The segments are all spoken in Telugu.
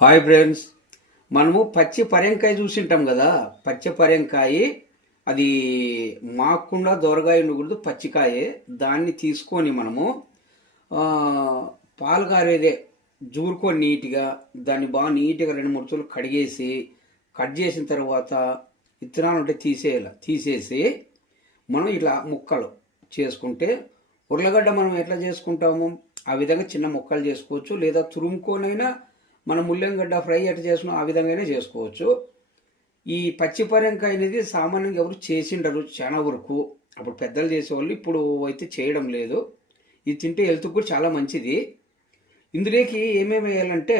హాయ్ ఫ్రెండ్స్, మనము పచ్చి పరెంకాయ చూసింటాం కదా. పచ్చి పరెంకాయ అది మాకుండా దొరగాయ ఉండకూడదు, పచ్చికాయే. దాన్ని తీసుకొని మనము పాలు కారేదే జూరుకొని నీట్గా దాన్ని బాగా నీట్గా 2-3 రోజులు కడిగేసి కట్ చేసిన తర్వాత విత్తనాలు ఉంటే తీసేసి మనం ఇట్లా ముక్కలు చేసుకుంటే, ఉర్లగడ్డ మనం ఎట్లా చేసుకుంటాము ఆ విధంగా చిన్న ముక్కలు చేసుకోవచ్చు, లేదా తురుముకొనైనా మనం ముల్లంగడ్డ ఫ్రై ఎట్లా చేసుకున్నాం ఆ విధంగానే చేసుకోవచ్చు. ఈ పచ్చిపరంకాయ అనేది సామాన్యంగా ఎవరు చేసిండరు చాలా వరకు. అప్పుడు పెద్దలు చేసేవాళ్ళు, ఇప్పుడు అయితే చేయడం లేదు. ఇది తింటే హెల్త్కి కూడా చాలా మంచిది. ఇందులోకి ఏమేమి వేయాలంటే,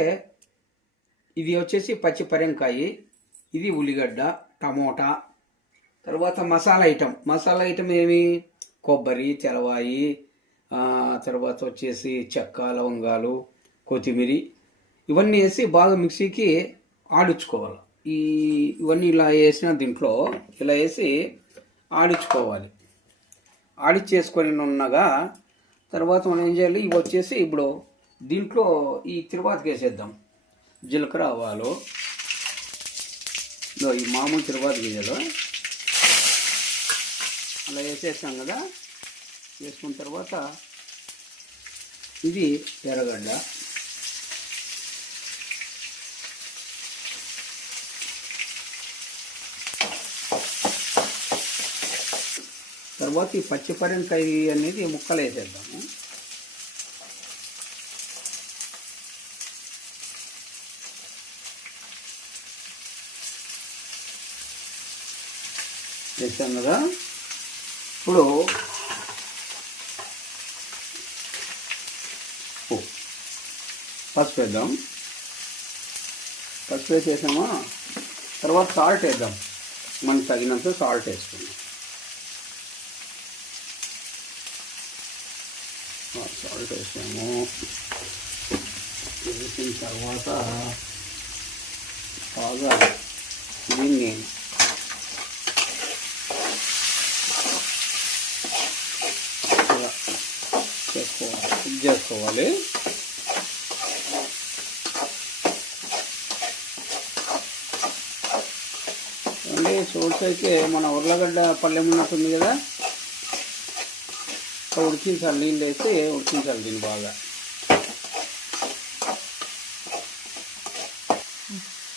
ఇది వచ్చేసి పచ్చిపరంకాయ, ఇది ఉల్లిగడ్డ, టమోటా, తర్వాత మసాలా ఐటమ్ ఏమి కొబ్బరి, తెలవాయి, తర్వాత వచ్చేసి చెక్క, లవంగాలు, కొత్తిమీర, ఇవన్నీ వేసి బాగా మిక్సీకి ఆడించుకోవాలి. ఇవన్నీ ఇలా వేసిన దీంట్లో ఇలా వేసి ఆడించుకోవాలి. ఆడిచ్చేసుకొని ఉన్నగా తర్వాత మనం ఏం చేయాలి, ఇవి వచ్చేసి ఇప్పుడు దీంట్లో ఈ తిరువాతకి వేసేద్దాం. జీలకర్ర, ఆవాలు, ఈ మామూలు తిరువాత గింజలు అలా వేసేస్తాం కదా. వేసుకున్న తర్వాత ఇది ఎర్రగడ్డ, తర్వాత ఈ పచ్చిపరంకాయ అనేది ముక్కలు వేసేద్దాము. వేసాం కదా. ఇప్పుడు పసుపు వేద్దాం. పసుపు వేసేసామా, తర్వాత సాల్ట్ వేద్దాం. మనకు తగినంత సాల్ట్ వేసుకుందాం. సాల్ట్ వేసాము. వేసిన తర్వాత బాగా దీన్ని చేసుకోవాలి. అంటే సోర్స్ అయితే మన ఉర్లగడ్డ పళ్ళెం ఉన్నట్టుంది కదా, ఉడికించాలి. నీళ్ళు వేసి ఉడికించాలి దీన్ని బాగా.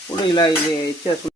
ఇప్పుడు ఇలా ఇది ఇచ్చేసుకుంటే